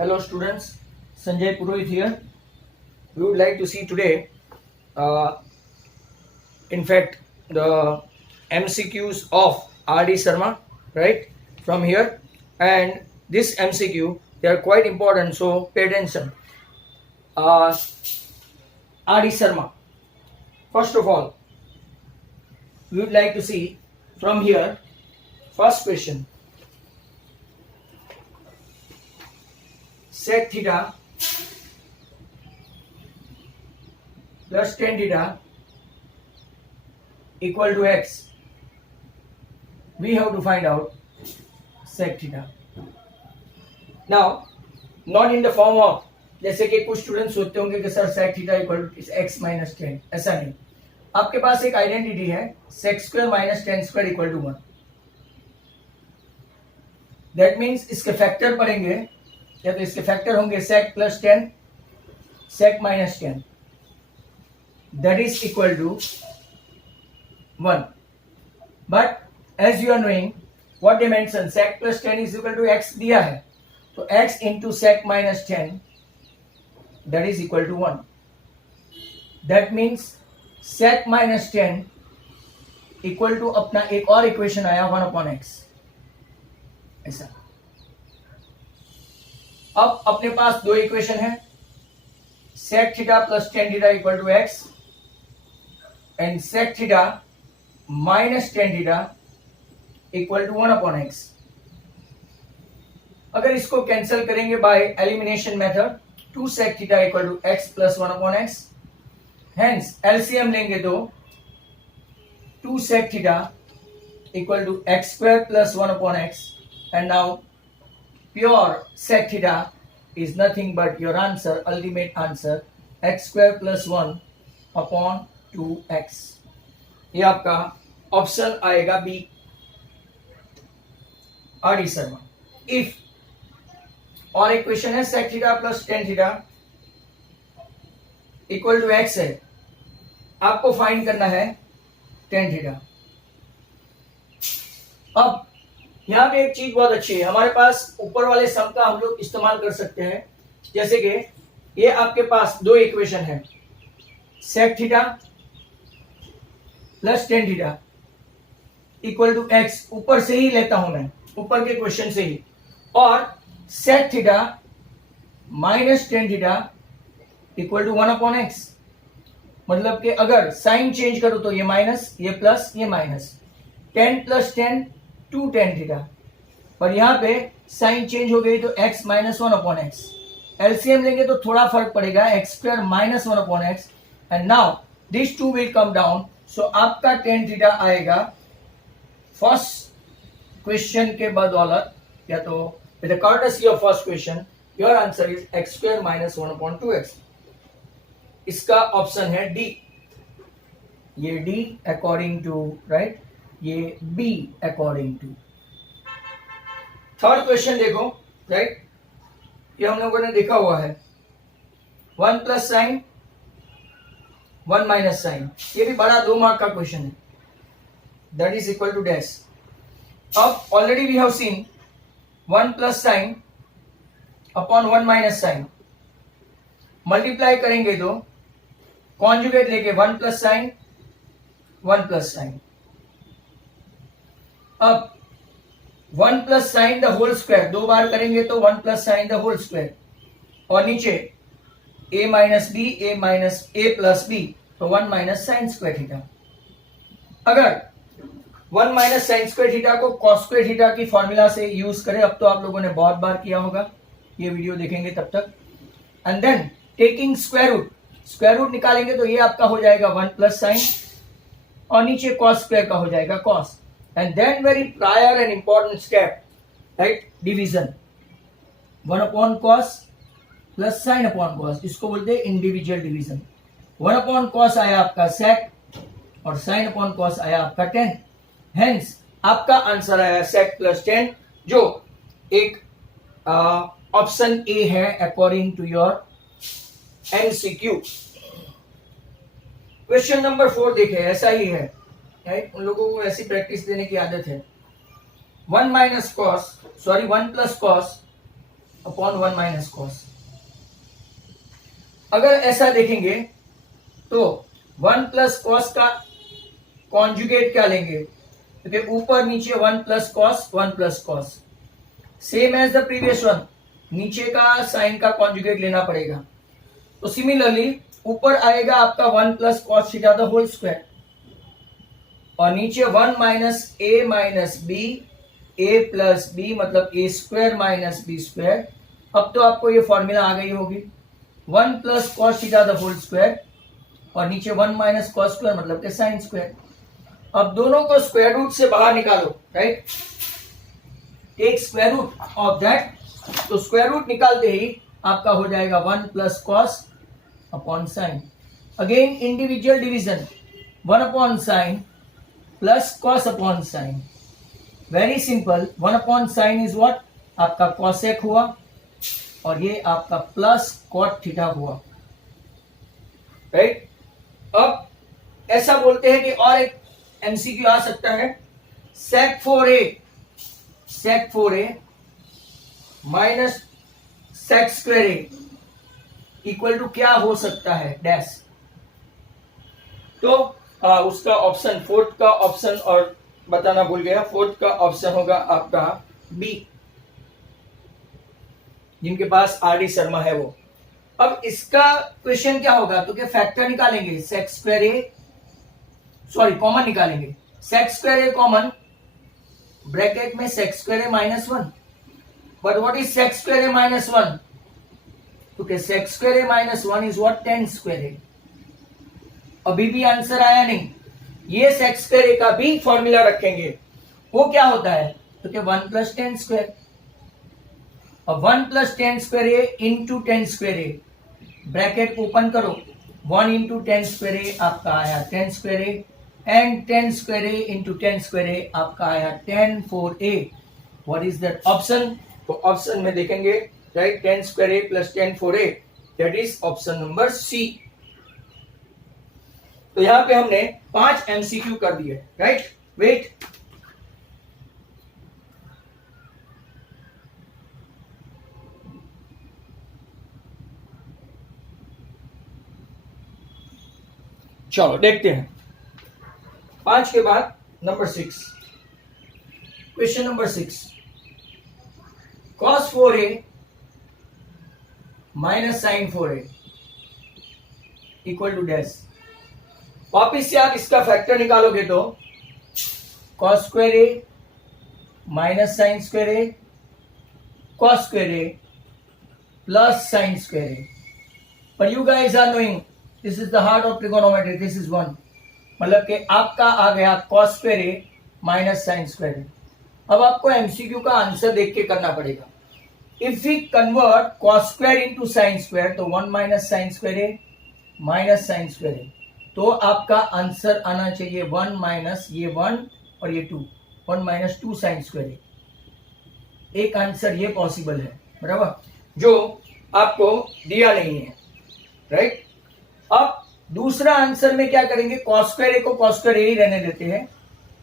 Hello students, Sanjay Purohit here. We would like to see today, in fact, the MCQs of R.D. Sharma, right, from here. And this MCQ, they are quite important, so pay attention. R.D. Sharma. First of all, we would like to see from here, first question. Sec theta plus tan theta equal to x. We have to find out sec theta. Now, not in the form of, जैसे कि कुछ student सोचते होंगे कि sir sec theta equal to x minus tan, ऐसा नहीं. आपके पास एक आइडेंटिटी है sec square minus tan square equal to 1. That means इसके फैक्टर पढ़ेंगे या तो इसके फैक्टर होंगे sec plus tan, sec minus tan, that is equal to 1. But as you are knowing what they mentioned, sec plus tan is equal to x दिया है, तो x into sec minus tan, that is equal to 1. That means sec minus tan equal to अपना एक और equation आया 1 upon x, ऐसा. अब अपने पास दो इक्वेशन है, sec theta plus tan theta equal to x and sec theta minus tan theta equal to 1 upon x. अगर इसको कैंसिल करेंगे by elimination method, 2 sec theta equal to x plus 1 upon x. Hence LCM लेंगे तो 2 sec theta equal to x square plus 1 upon x. And now pure sec theta is nothing but your answer, ultimate answer, x square plus 1 upon 2x. ये आपका option आएगा B, R D Sharma. If और equation है sec theta plus tan theta equal to x है, आपको find करना है tan theta. अब यहाँ पे एक चीज बहुत अच्छी है, हमारे पास ऊपर वाले सम का हम लोग इस्तेमाल कर सकते हैं. जैसे कि ये आपके पास दो इक्वेशन है, sec theta plus tan theta equal to x, ऊपर से ही लेता हूं मैं, ऊपर के क्वेश्चन से ही, और sec theta minus tan theta equal to 1 upon x. मतलब कि अगर साइन चेंज करो तो ये माइनस, ये प्लस, ये minus, tan plus tan 2 tan theta, पर यहां पे साइन चेंज हो गई तो x minus 1 upon x. LCM लेंगे तो थोड़ा फर्क पड़ेगा, x square minus 1 upon x. And now this 2 will come down, so आपका tan थीटा आएगा फर्स्ट क्वेश्चन के बदौलत, या तो with the courtesy of first question, your answer is x square minus 1 upon 2x. इसका ऑप्शन है D. ये D according to, right, ये B according to. Third question देखो, राइट, ये हम लोगों ने देखा हुआ है, 1 प्लस साइन 1 माइनस साइन, ये भी बड़ा 2 मार्क का क्वेश्चन है, that is equal to dash. अब already we have seen 1 plus sine upon 1 minus sine, multiply करेंगे तो कॉन्जुगेट लेके 1 प्लस साइन 1 प्लस साइन. अब 1 plus sine the whole square, दो बार करेंगे तो 1 plus sine the whole square, और नीचे a minus B, a minus A plus B, तो 1 माइनस साइन स्क्वायर थीटा. अगर 1 माइनस साइन स्क्वायर थीटा को कॉस स्क्वायर थीटा की फॉर्मूला से यूज करें, अब तो आप लोगों ने बहुत बार किया होगा, ये वीडियो देखेंगे तब तक. And then taking square root निकालेंगे तो ये आपका हो जाएगा 1 प्लस साइन, और नीचे कॉस स्क्वायर का हो जाएगा cos. And then very prior and important step, right, division. 1 upon cos plus sin upon cos, इसको बोलते हैं इंडिविजुअल डिवीजन. 1 upon cos आया आपका sec और sin upon cos आया आपका tan. Hence आपका आंसर आया sec plus tan, जो एक ऑप्शन ए है according to your MCQ. Question number 4 देखे, ऐसा ही है, राइट, उन लोगों को ऐसी प्रैक्टिस देने की आदत है. 1 plus cos upon 1 minus cos. अगर ऐसा देखेंगे तो 1 प्लस कॉस का कॉन्जुगेट क्या लेंगे, क्योंकि ऊपर नीचे 1 plus cos 1 plus cos, same as the previous one, नीचे का साइन का कॉन्जुगेट लेना पड़ेगा। तो सिमिलरली ऊपर आएगा आपका 1 plus cos theta the whole square, और नीचे 1 minus A minus B, A plus B मतलब A square minus B square. अब तो आपको ये फॉर्मूला आ गई होगी, 1 plus cos theta the whole square और नीचे 1 माइनस कॉस स्क्वायर मतलब के साइन स्क्वायर। अब दोनों को स्क्वायर रूट से बाहर निकालो, right, take square root of that. तो स्क्वायर रूट निकालते ही आपका हो जाएगा 1 plus cos upon sine. Again individual division, 1 upon sine plus cos upon sine, very simple. 1 upon sine is what, आपका कॉसेक हुआ, और ये आपका प्लस कॉट थीटा हुआ, राइट। अब ऐसा बोलते हैं कि और एक एमसीक्यू आ सकता है, sec 4a minus sec square A equal to क्या हो सकता है, डैश। तो उसका ऑप्शन, फोर्थ का ऑप्शन और बताना भूल गया, फोर्थ का ऑप्शन होगा आपका बी, जिनके पास आर डी शर्मा है वो। अब इसका क्वेश्चन क्या होगा, तो क्या फैक्टर निकालेंगे, sec square a, sorry common निकालेंगे, sec square a common, bracket में sec square A minus 1, but what is sec square A minus 1, क्योंकि sec square A minus 1 is what, tan square a. अभी भी answer आया नहीं, ये सेक square ए का भी फॉर्मूला रखेंगे, वो क्या होता है, तो क्या 1 प्लस टेन स्क्वायर, और 1 plus tan square a into tan square a, bracket open करो, 1 इंटू टेन स्क्वायर ए आपका आया 10 square a, and 10 square a into 10 square a आपका आया 10 4a। What is that option, तो ऑप्शन में देखेंगे, right, 10 square A plus 10 4a, that is option number c. तो यहां पे हमने 5 एमसीक्यू कर दिए, राइट। वेट, चलो देखते हैं 5 के बाद number 6, question number 6, cos 4a minus sine 4a equal to dash. वापिस से आप इसका फैक्टर निकालोगे तो cos square A minus sine square A, cos square A plus sine square A. पर you guys are knowing this is the heart of trigonometry, this is 1, मतलब कि आपका आ गया cos square A minus sine square A. अब आपको MCQ का answer देख के करना पड़ेगा। If we convert cos square into sine square, तो 1 minus sine square A minus sine square A, तो आपका आंसर आना चाहिए 1 माइनस ये 1 और ये 2, 1 माइनस 2 साइन स्क्वायर ए। एक आंसर ये पॉसिबल है, बराबर, जो आपको दिया नहीं है, राइट। अब दूसरा आंसर में क्या करेंगे, cos स्क्वायर ए को cos स्क्वायर ए ही रहने देते हैं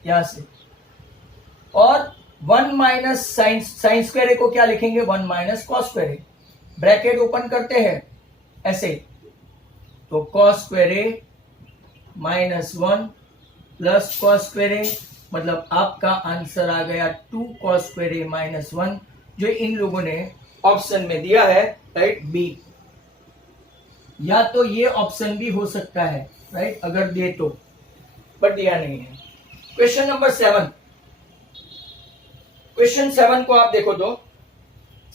यहां से, और 1 माइनस साइन स्क्वायर ए को क्या लिखेंगे, 1 minus cos square a, bracket open करते हैं ऐसे, तो cos स्क्वायर ए माइनस 1 प्लस cos स्क्वायर ए, मतलब आपका आंसर आ गया 2 cos स्क्वायर ए माइनस 1, जो इन लोगों ने ऑप्शन में दिया है, राइट, बी। या तो ये ऑप्शन भी हो सकता है, राइट, अगर दे तो, बट दिया नहीं है। क्वेश्चन नंबर 7, क्वेश्चन 7 को आप देखो तो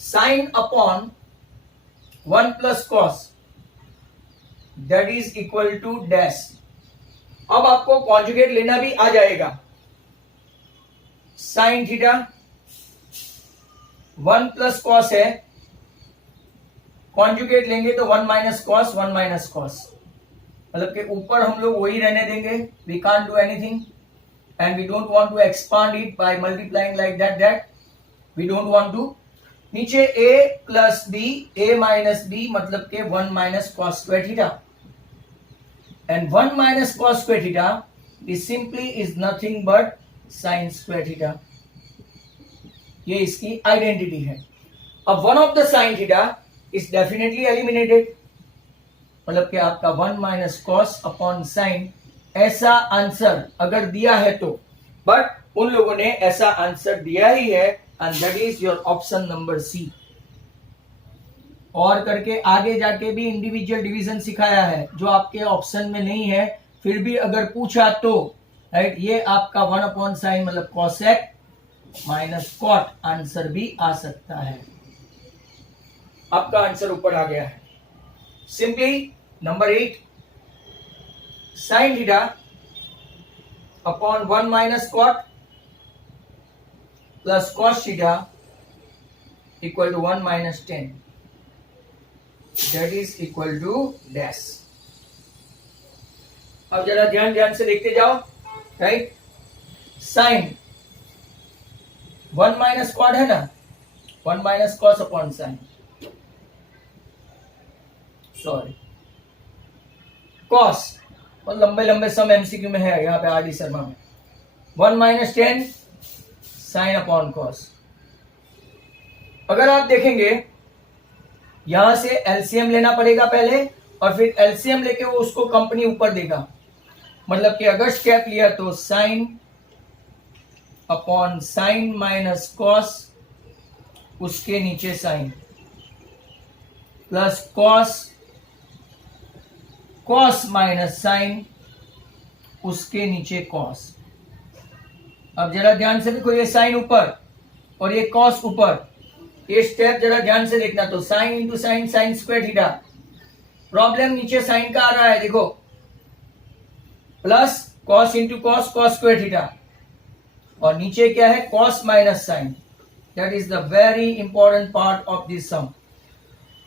sine upon 1 plus cos that is equal to dash. अब आपको कॉन्जुगेट लेना भी आ जाएगा, साइन थीटा 1 प्लस कॉस है, कॉन्जुगेट लेंगे तो 1 माइनस कॉस 1 माइनस कॉस, मतलब कि ऊपर हम लोग वही रहने देंगे, we can't do anything and we don't want to expand it by multiplying like that we don't want to. नीचे a plus B, a minus B मतलब के 1 minus cos square theta, and 1 minus cos square theta is simply is nothing but sine square theta. ये इसकी identity है। अब one of the sine theta is definitely eliminated, मतलब कि आपका 1 minus cos upon sign, ऐसा आंसर अगर दिया है तो, बट उन लोगों ने ऐसा आंसर दिया ही है and that is your option number C. और करके आगे जाके भी इंडिविजुअल डिवीजन सिखाया है जो आपके ऑप्शन में नहीं है, फिर भी अगर पूछा तो राइट, ये आपका 1 अपॉन साइन मतलब कॉसेक माइनस कॉट आंसर भी आ सकता है। आपका आंसर ऊपर आ गया है। Simply number 8 sine theta upon 1 minus cot plus cos theta equal to 1 minus 10, that is equal to dash. अब जरा ध्यान ध्यान से देखते जाओ, राइट। साइन 1 माइनस कॉट है ना, 1 minus cos upon sign, sorry cos, और लंबे लंबे सम एमसीक्यू में है यहाँ पे आरडी शर्मा में। 1 माइनस 10 साइन अपॉन कॉस। अगर आप देखेंगे यहां से एलसीएम लेना पड़ेगा पहले, और फिर एलसीएम लेके वो उसको कंपनी ऊपर देगा, मतलब कि अगर स्टेप लिया तो sine upon sine minus cos, उसके नीचे sine, plus cos, cos minus sine, उसके नीचे कॉस। अब जरा ध्यान से देखो, ये साइन ऊपर और ये कॉस ऊपर, ये स्टेप जरा ध्यान से देखना। तो sine into sine, sine square theta. Problem नीचे साइन का आ रहा है, देखो, plus cos into cos, cos square theta, और नीचे क्या है, cos minus sine. That is the very important part of this sum.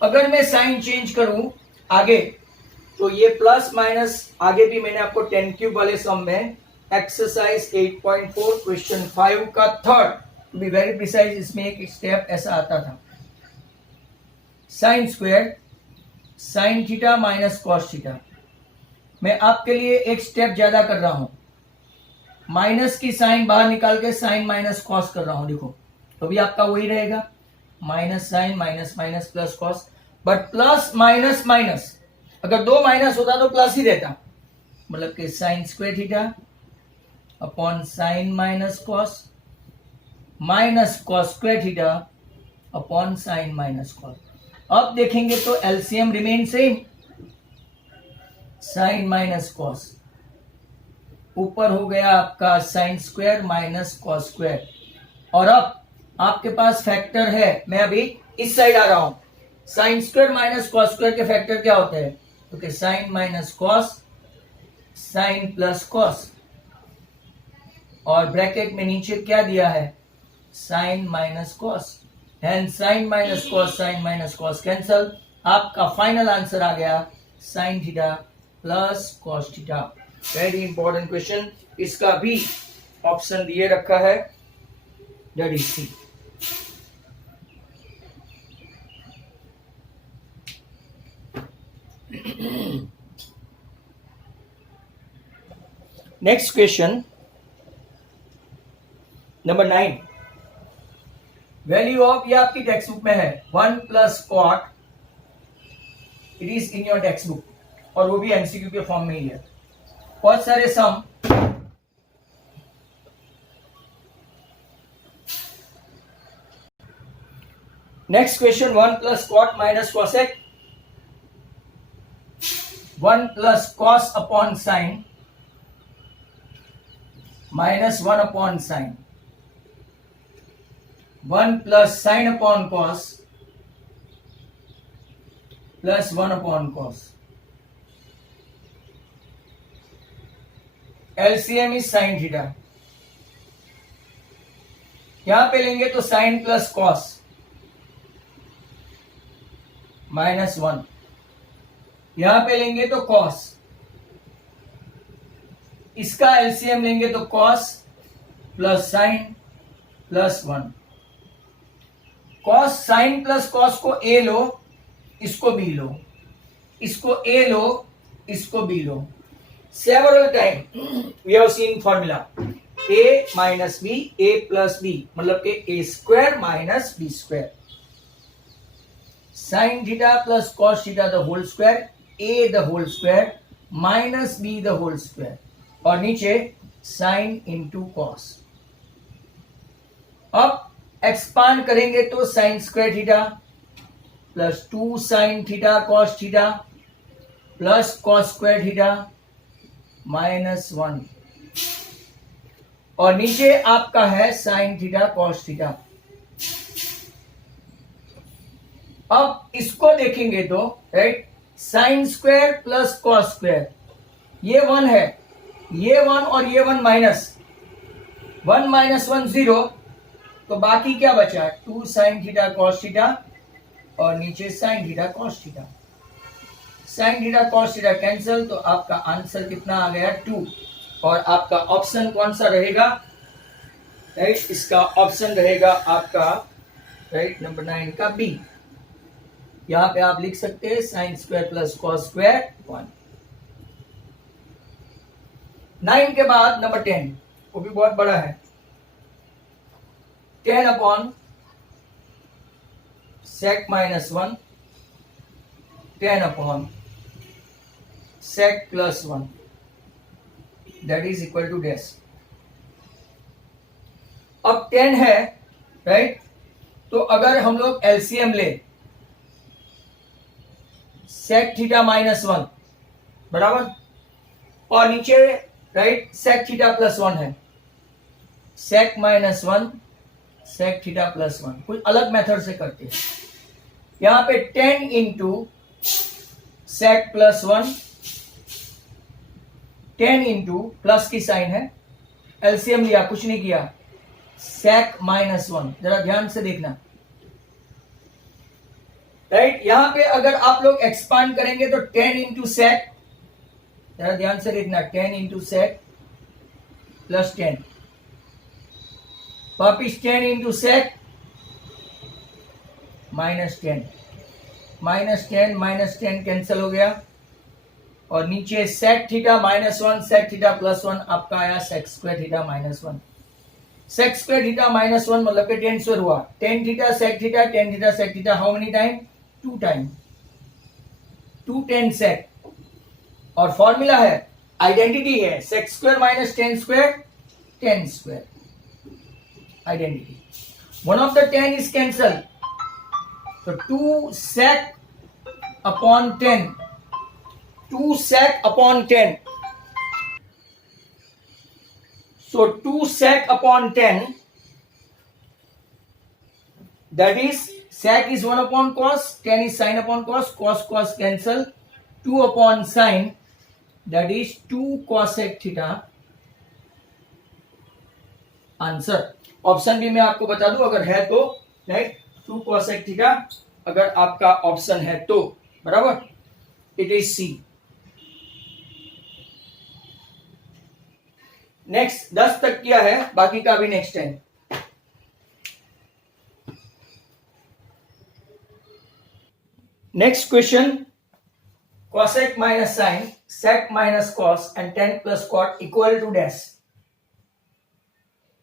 अगर मैं साइन चेंज करूं आगे, तो ये प्लस माइनस, आगे भी मैंने आपको 10 क्यूब वाले सम में एक्सरसाइज 8.4 क्वेश्चन 5 का third, to be very precise, इसमें एक स्टेप ऐसा आता था, sine square sine theta minus cos theta. मैं आपके लिए एक स्टेप ज्यादा कर रहा हूं, माइनस की साइन बाहर निकाल के साइन माइनस कॉस कर रहा हूं, देखो, तो भी आपका वही रहेगा, minus sine minus minus plus cos. But plus minus minus, अगर दो माइनस होता तो प्लस ही रहता, मतलब कि sine square theta upon sine minus cos minus cos square theta upon sine minus cos. अब देखेंगे तो LCM remain same, sine minus cos, ऊपर हो गया आपका sine square minus cos square, और अब आपके पास फैक्टर है, मैं अभी इस साइड आ रहा हूं, sine square minus cos square के फैक्टर क्या होते हैं, तो sine minus cos, sine plus cos, और ब्रैकेट में नीचे क्या दिया है, sine minus cos, and sine minus cos sine minus cos cancel. आपका फाइनल आंसर आ गया sine theta plus cos theta. Very important question, इसका भी ऑप्शन दिए रखा है, that is C. Next question number 9, value of, ये आपकी टेक्स्ट बुक में है, 1 plus cot, it is in your text book, और वो भी एमसीक्यू के फॉर्म में ही है। बहुत सारे sum, next question, 1 plus cot minus cosec, 1 plus cos upon sine minus 1 upon sine, 1 plus sine upon cos plus 1 upon cos. LCM is sine theta, यहां पे लेंगे तो साइन प्लस कॉस माइनस 1, यहां पे लेंगे तो कॉस, इसका एलसीएम लेंगे तो cos plus sign plus 1। Cos sine plus cos को ए लो, इसको बी लो, इसको ए लो, इसको बी लो। Several time we have seen formula a minus B, A plus B, मतलब कि a square minus B square. Sine theta plus cos theta the whole square, a the whole square minus b the whole square, और नीचे sine into cos. अब expand करेंगे तो sine square theta plus 2 sine theta cos theta plus cos square theta minus 1, और नीचे आपका है sign theta cos theta. अब इसको देखेंगे तो right, sine square plus cos square, ये 1 है, ये 1 और ये 1 माइनस 1 माइनस 1 0, तो बाकी क्या बचा, 2 साइन थीटा कॉस थीटा और नीचे sign theta cos theta. Sign theta cos theta cancel, तो आपका आंसर कितना आ गया 2, और आपका ऑप्शन कौन सा रहेगा, राइट, इसका ऑप्शन रहेगा आपका राइट नंबर 9 का बी। यहां पे आप लिख सकते हैं sine square plus cos square 1। 9 के बाद नंबर 10, वो भी बहुत बड़ा है, 10 upon sec minus 1, 10 upon sec plus 1, that is equal to dash. अब 10 है राइट, तो अगर हम लोग एलसीएम ले, sec थीटा माइनस 1 बराबर, और नीचे राइट sec थीटा प्लस 1 है, sec minus 1 sec theta plus 1, कुछ अलग मेथड से करते हैं। यहां पे 10 into sec plus 1, 10 into plus की साइन है, एलसीएम लिया, कुछ नहीं किया, sec माइनस 1, जरा ध्यान से देखना राइट। यहां पे अगर आप लोग एक्सपांड करेंगे तो 10 इंटू sec, जरा ध्यान से देखना, 10 इंटू sec प्लस 10, वापिस 10 into sec minus 10, minus 10 minus 10 cancel हो गया, और नीचे sec theta minus 1 sec theta plus 1, आपका आया sec square theta minus 1। sec square theta minus 1 मतलब कि 10 स्क्वायर हुआ, 10 theta sec theta, 10 theta sec theta, how many time, 2 time, 2 10 sec, और फॉर्मूला है, आइडेंटिटी है, sec square minus 10 square 10 square, identity. One of the 10 is cancel, तो 2 sec upon 10, 2 sec upon 10, so 2 sec upon 10, that is sec is 1 upon cos, 10 is sin upon cos, cos cancel, 2 upon sin, that is 2 cosec theta, answer. Option भी मैं आपको बता दूं अगर है तो, right, 2 cosec theta अगर आपका ऑप्शन है तो, बराबर, इट इज सी। नेक्स्ट 10 तक किया है, बाकी का भी next time. Next question, cosec minus sine, sec minus cos and 10 plus cot equal to dash.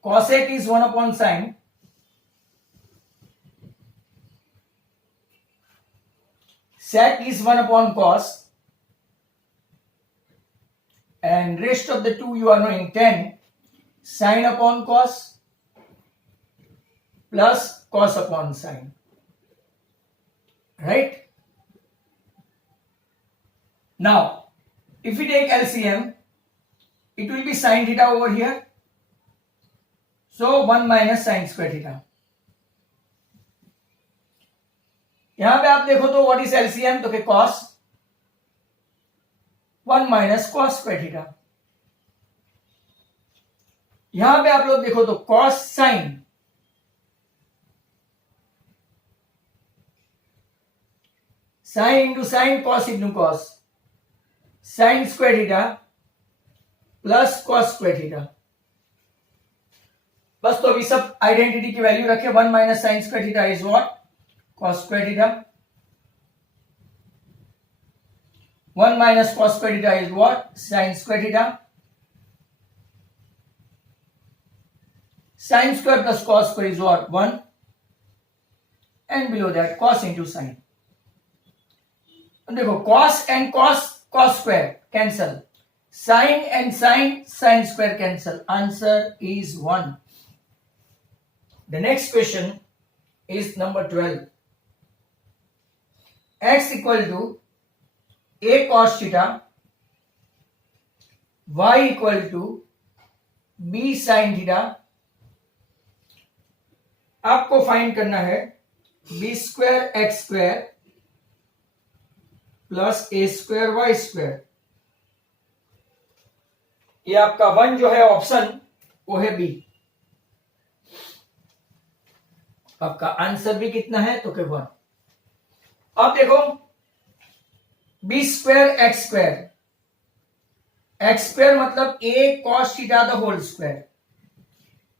cosec is 1 upon sin, sec is 1 upon cos, and rest of the two you are knowing, 10 sin upon cos plus cos upon sin, right? Now if we take LCM, it will be sin theta over here, so 1 minus sin square theta। यहां पे आप देखो तो what is LCM, तो कि cos 1 minus cos square theta। यहां पे आप लोग देखो तो cos sin, sin into sine, cos into cos, sin square theta plus cos square theta। बस तो अभी सब आइडेंटिटी की वैल्यू रखे, 1 minus sine square theta is what, cos square theta, 1 minus cos square theta is what, sin square theta, sin square plus cos square is what, 1, and below that cos into sin, देखो cos and cos square cancel, sin and sin square cancel. Answer is 1. The next question is number 12. X equal to a cos theta, y equal to b sin theta. आपको find करना है B square x square plus a square y square. ये आपका 1 जो है option वो है B. आपका आंसर भी कितना है तो के 1. अब देखो b square x square, x square मतलब a cos theta the whole square.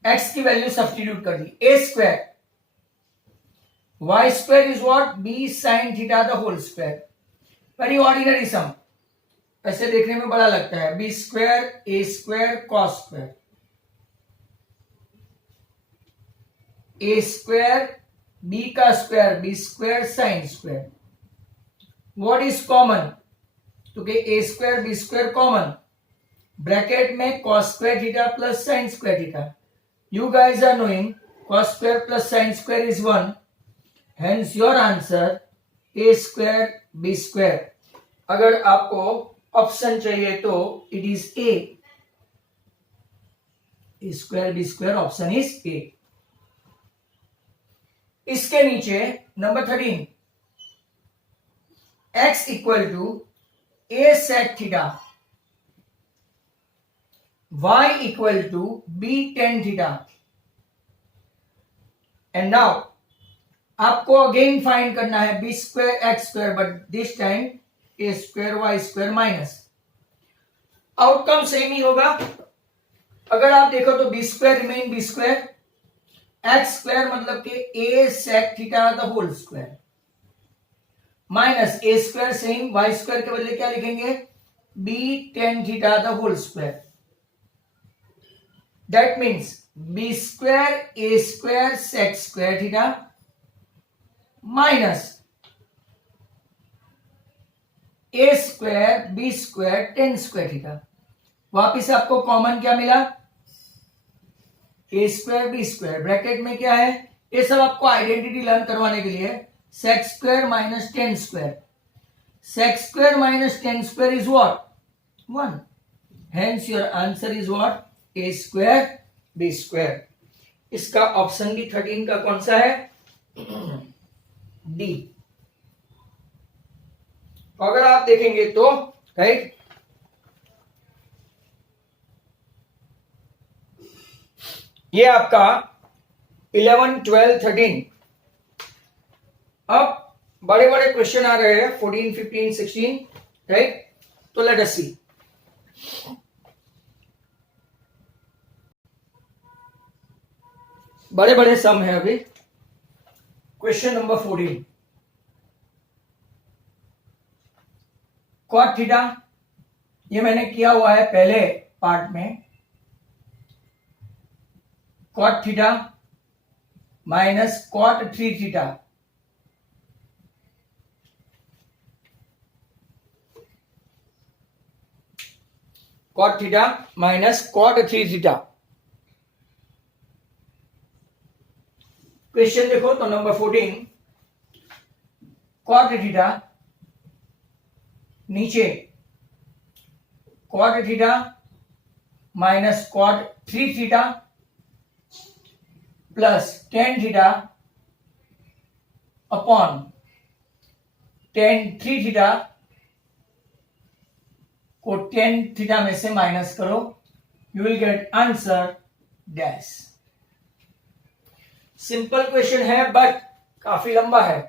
X की वैल्यू सब्स्टिट्यूट कर दी. A square y square is what b sine theta the whole square. Very ordinary sum, ऐसे देखने में बड़ा लगता है. B square a square cos square, a square b का square B square sine square. What is common? तो कि a square B square common, bracket में cos square theta plus sine square theta. You guys are knowing cos square plus sine square is 1. Hence your answer A square B square. अगर आपको option चाहिए तो it is A square B square. Option is A. इसके नीचे number 13, x equal to a sec theta, y equal to b tan theta. And now आपको again find करना है B square x square, but this time A square y square minus. Outcome same ही होगा. अगर आप देखो तो b square remain b square, x square मतलब कि a sec theta the whole square minus a square same, y square के बदले क्या लिखेंगे b tan theta the whole square. That means b square a square sec square theta minus a square B square tan square theta. वापिस आपको common क्या मिला a square B square. Bracket में क्या है, ये सब आपको आइडेंटिटी लर्न करवाने के लिए. Sec square minus tan square, sec square minus tan square is what 1. Hence your answer is what A square B square. इसका ऑप्शन भी 13 का कौन सा है डी. अगर आप देखेंगे तो राइट, ये आपका 11, 12, 13. अब बड़े बड़े क्वेश्चन आ रहे हैं 14, 15, 16 राइट. तो लेट अस सी. बड़े बड़े सम है अभी. Question number 14, cot theta. ये मैंने किया हुआ है पहले पार्ट में. Cot theta minus cot 3 theta. Cot theta minus cot 3 theta. Question देखो तो नंबर 14, कॉट थीटा नीचे cot theta minus cot 3 theta plus tan theta upon tan 3 theta को टेन थीटा में से माइनस करो, you will get answer dash. Simple question है but काफी लंबा है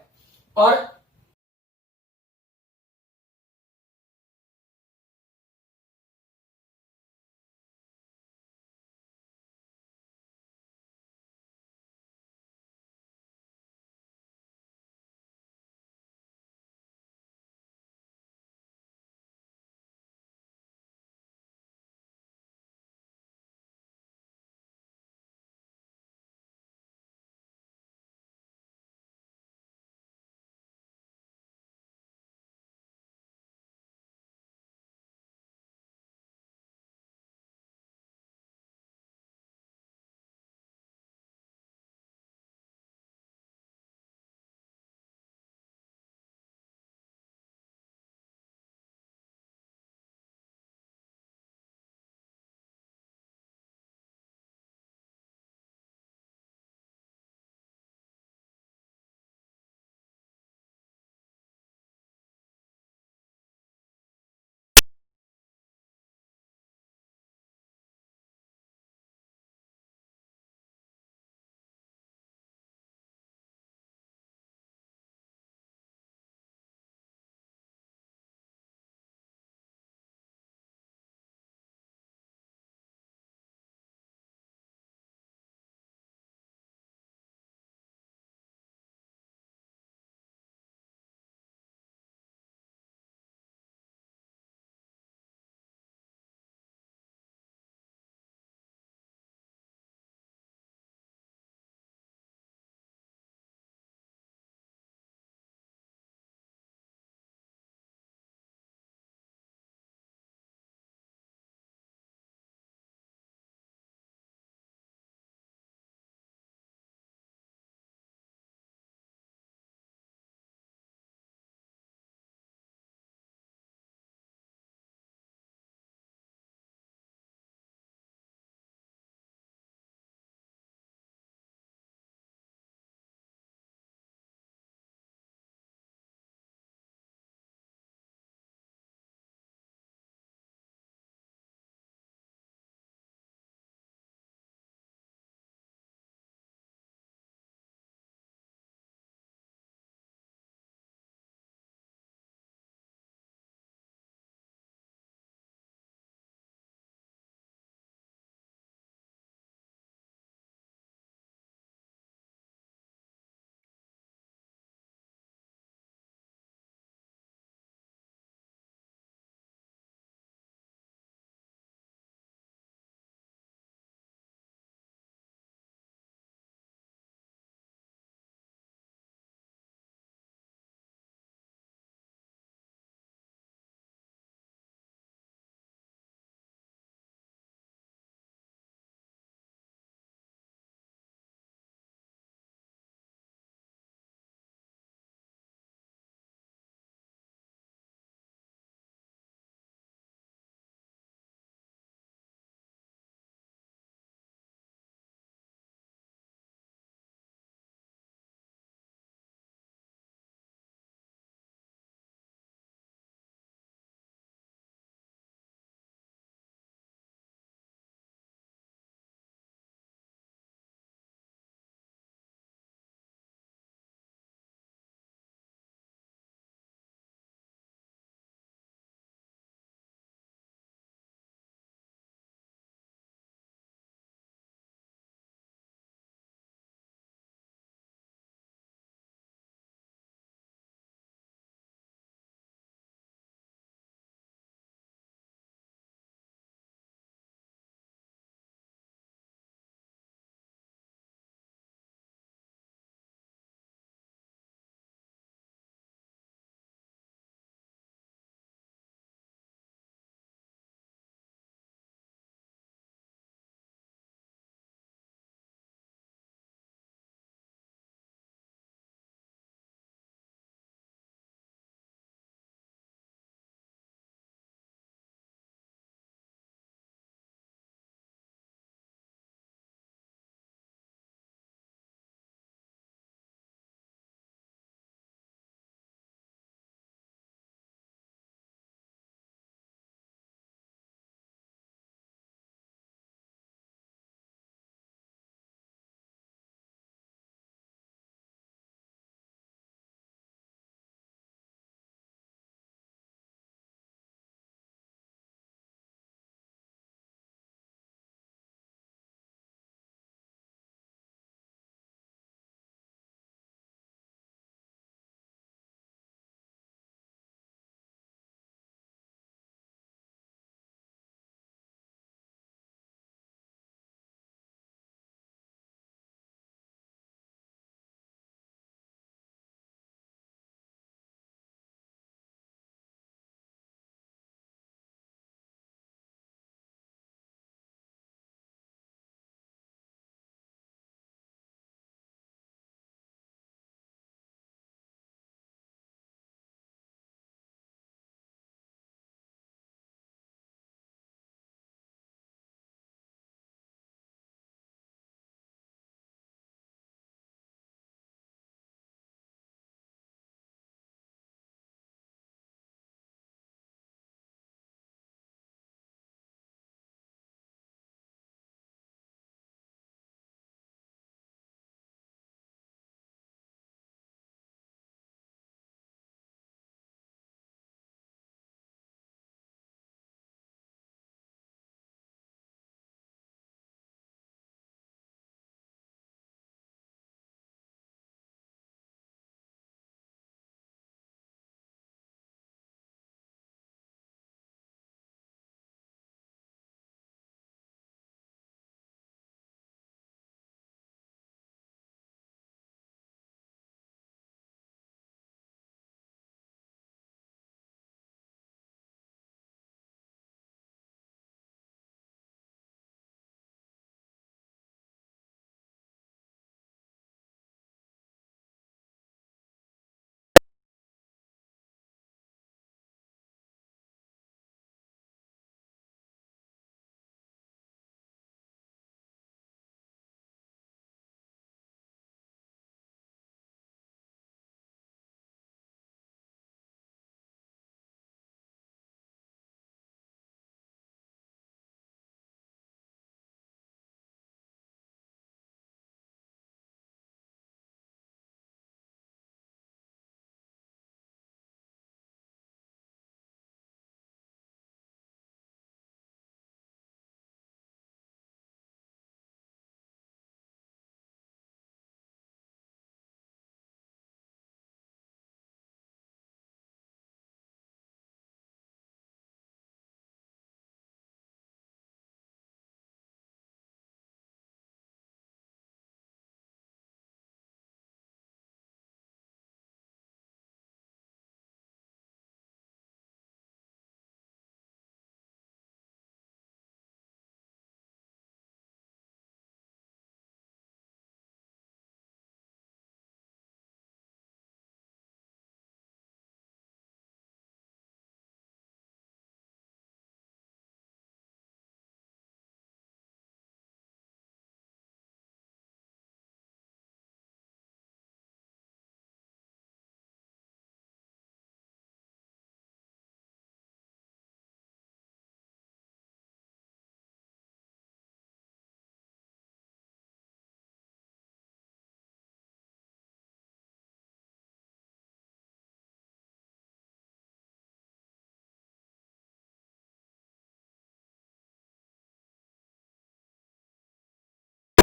और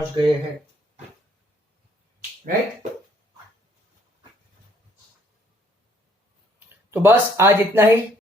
पहुंच गए हैं, राइट। तो बस आज इतना ही।